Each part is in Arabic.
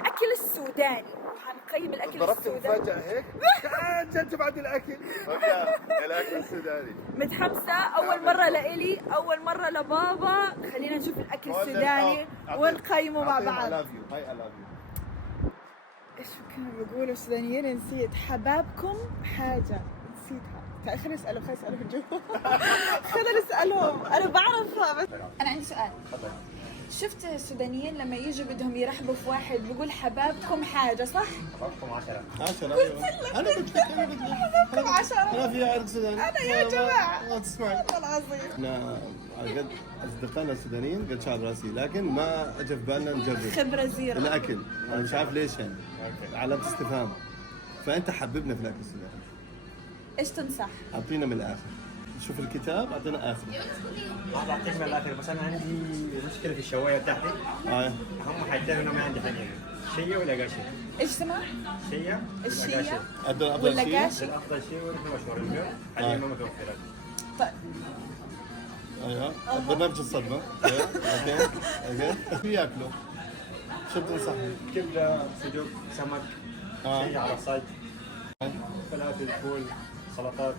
الأكل السوداني، هنقيم الأكل ضربت السوداني. مفاجأة هيك. تعال انت بعد الاكل. الاكل السوداني متحمسة، أول مرة لإلي، أول مرة لبابا. خلينا نشوف الأكل السوداني ونقيمه مع بعض. إيش كانوا بيقولوا السودانيين؟ نسيت. حبابكم حاجة نسيتها. خلينا نسأله جوا. خلينا نسألهم، أنا بعرفها. بس أنا عندي سؤال. شفت السودانيين لما يجوا بدهم يرحبوا في واحد بيقول حبابكم حاجة، صح؟ حبابكم 10. انا قلت لك حبابكم 10. انا في عرق سوداني. أنا يا جماعة ما تسمعي. والله العظيم. احنا على قد اصدقائنا السودانيين قد شعب راسي، لكن ما اجى في بالنا نجرب خبرة زيرو. الاكل. انا مش عارف ليش يعني، علامة استفهام. فانت حببنا في الاكل السوداني. إيش تنصح؟ اعطينا من الاخر. شوف الكتاب، اعطينا اخر. ما بعطيك من الاخر، بس انا عندي مشكله في الشوايه بتاعتي. هم حيتين انهم عندي حاجه شيه ولا قاشي. إيش اسمها؟ شيه الشيا افضل شيء. قاشي؟ الافضل شيء ونحن مشهورين به حاليا ما متوفره. طيب ايوه برنامج الصدمه. اوكي شو ياكلوا؟ شو بتنصحهم؟ كبده، صدوق، سمك، شيء على الصيد، فلافل، فول، سلطات.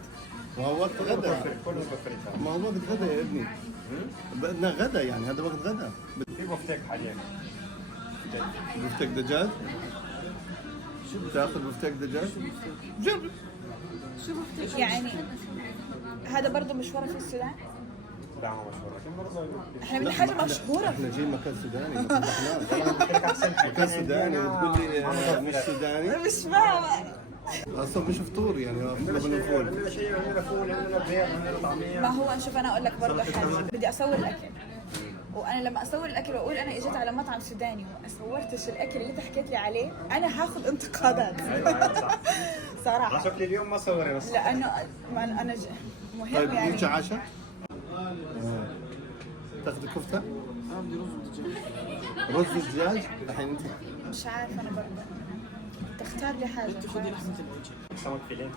ما هو وقت غدا. كله متوفر ان شاء الله. ما هو وقت غدا يا ابني. بدنا غدا يعني، هذا وقت غدا. في بفتيك حاليا. بفتك دجاج؟ شو بتاخذ بفتك دجاج؟ جرب. يعني هذا برضه مشهورة في السودان؟ لا ما مشهور، لكن برضه احنا من حاجة مشهورة. احنا جايين مكان سوداني، ما تفضحناش. قلت لك احسن مكان سوداني وتقول لي مش سوداني؟ مش فاهمة. اصلا مش فطور يعني، عندنا فول. شيء، عندنا شيء، عندنا فول، عندنا بيض، عندنا طعميه. ما هو شوف أنا أقول لك برضه حاجة، بدي أصور الأكل، وأنا لما أصور الأكل وأقول أنا إجيت على مطعم سوداني وما صورتش الأكل اللي أنت حكيت لي عليه، أنا هاخذ انتقادات. ايوه صح. صراحة. شكلي اليوم ما صوري بس. لأنه أنا مهم طيب يعني. ليك عشاء؟ تاخذ كفته؟ رز الدجاج الحين انت. مش عارفة أنا برضه. تختار لي حاجة. سمك فيليه.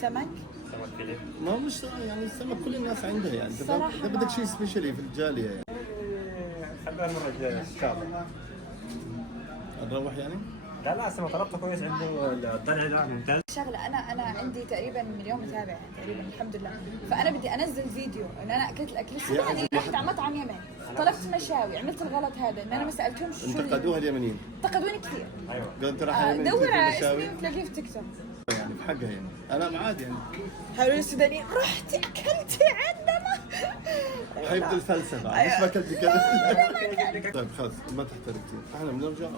سمك؟ سمك فيليه. ما هو مش يعني السمك كل الناس عندها يعني، صراحة اذا بدك شيء سبيشالي في الجاليه يعني. خلينا المره الجايه ان شاء الله. نروح يعني؟ لا لا سمك طلبته كويس، عنده الضلع ده ممتاز. شغلة أنا عندي تقريبا مليون متابع يعني، تقريبا الحمد لله. فأنا بدي أنزل فيديو إن أنا أكلت الأكل السوداني، رحت على مطعم يمني، طلبت مشاوي، عملت الغلط هذا إن أنا ما سألتهمش شو انتقدوها اليمنيين. انتقدوني كثير. ايوه قالوا انت رايح اليمن دور على مشاوي اسمي تلاقيه في تيك توك. يعني بحقها يعني. انا معاد يعني. هؤلاء السودانيين رحتي أكلتي عندنا. حيبدا الفلسفه، مش ما اكلت كذا. طيب خلاص ما تحترق كثير، احنا بنرجع